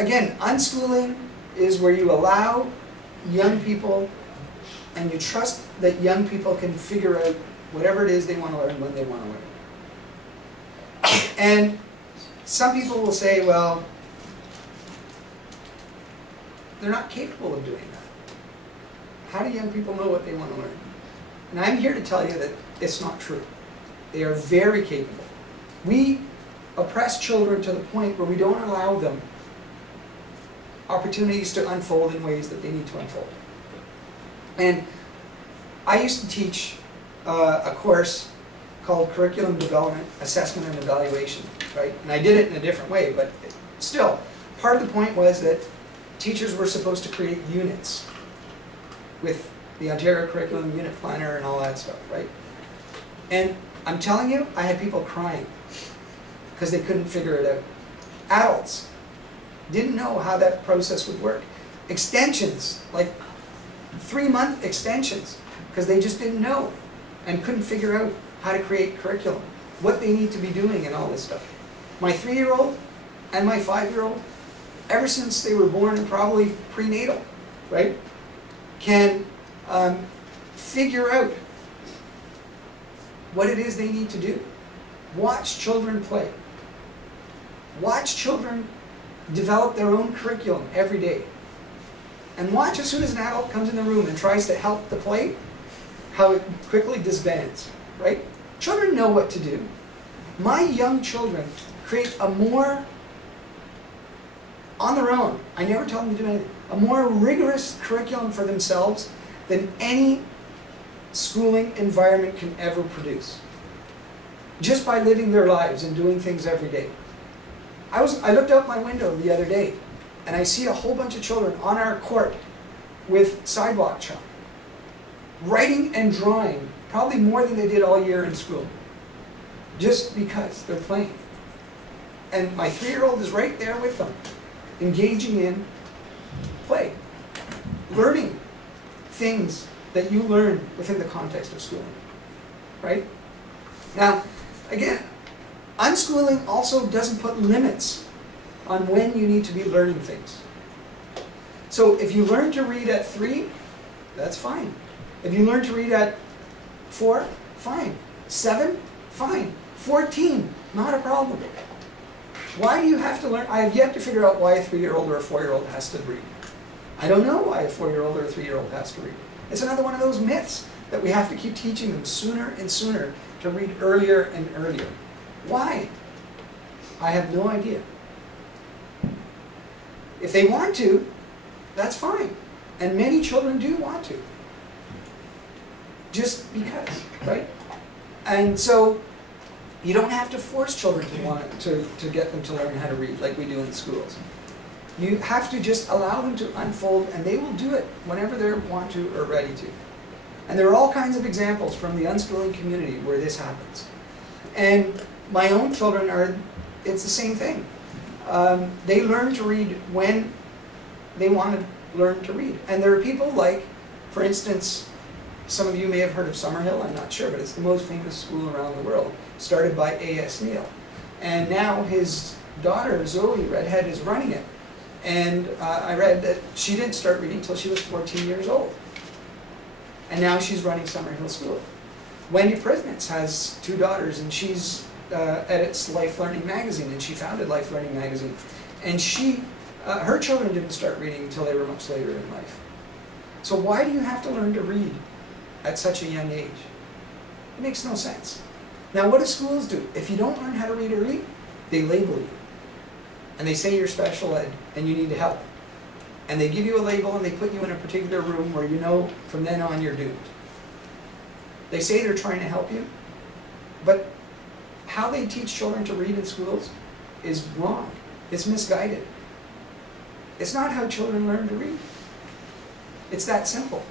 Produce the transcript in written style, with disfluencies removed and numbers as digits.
again, unschooling is where you allow young people and you trust that young people can figure out whatever it is they want to learn when they want to learn. And some people will say, well, they're not capable of doing that. How do young people know what they want to learn? And I'm here to tell you that it's not true. They are very capable. We oppress children to the point where we don't allow them opportunities to unfold in ways that they need to unfold. And I used to teach a course called Curriculum Development, Assessment and Evaluation, right? And I did it in a different way, but still, part of the point was that teachers were supposed to create units with the Ontario Curriculum Unit Planner and all that stuff, right? And I'm telling you, I had people crying because they couldn't figure it out. Adults didn't know how that process would work. Extensions, like 3-month extensions, because they just didn't know and couldn't figure out how to create curriculum, what they need to be doing and all this stuff. My 3-year-old and my 5-year-old, ever since they were born and probably prenatal, right, can figure out what it is they need to do. Watch children play. Watch children develop their own curriculum every day. And watch as soon as an adult comes in the room and tries to help the play, how it quickly disbands, right? Children know what to do. My young children create a more, on their own, I never tell them to do anything, a more rigorous curriculum for themselves than any schooling environment can ever produce. Just by living their lives and doing things every day. I looked out my window the other day and I see a whole bunch of children on our court with sidewalk chalk, writing and drawing probably more than they did all year in school, just because they're playing. And my 3-year-old is right there with them, engaging in play, learning things that you learn within the context of schooling, right? Now, again, unschooling also doesn't put limits on when you need to be learning things. So if you learn to read at 3, that's fine. If you learn to read at 4, fine. 7, fine. 14, not a problem. Why do you have to learn? I have yet to figure out why a 3-year-old or a 4-year-old has to read. I don't know why a 4-year-old or a 3-year-old has to read. It's another one of those myths that we have to keep teaching them sooner and sooner to read earlier and earlier. Why? I have no idea. If they want to, that's fine. And many children do want to. Just because, right? And so you don't have to force children to get them to learn how to read like we do in schools. You have to just allow them to unfold, and they will do it whenever they want to or ready to. And there are all kinds of examples from the unschooling community where this happens. And my own children it's the same thing. They learn to read when they want to learn to read. And there are people like, for instance, some of you may have heard of Summerhill, I'm not sure, but it's the most famous school around the world, started by A.S. Neal. And now his daughter, Zoe Redhead, is running it. And I read that she didn't start reading until she was 14 years old. And now she's running Summerhill School. Wendy Prisnitz has 2 daughters, and she's edits Life Learning Magazine, and she founded Life Learning Magazine. And her children didn't start reading until they were much later in life. So why do you have to learn to read at such a young age? It makes no sense. Now what do schools do? If you don't learn how to read early, they label you. And they say you're special ed and you need help. And they give you a label and they put you in a particular room where you know from then on you're doomed. They say they're trying to help you, but how they teach children to read in schools is wrong. It's misguided. It's not how children learn to read. It's that simple.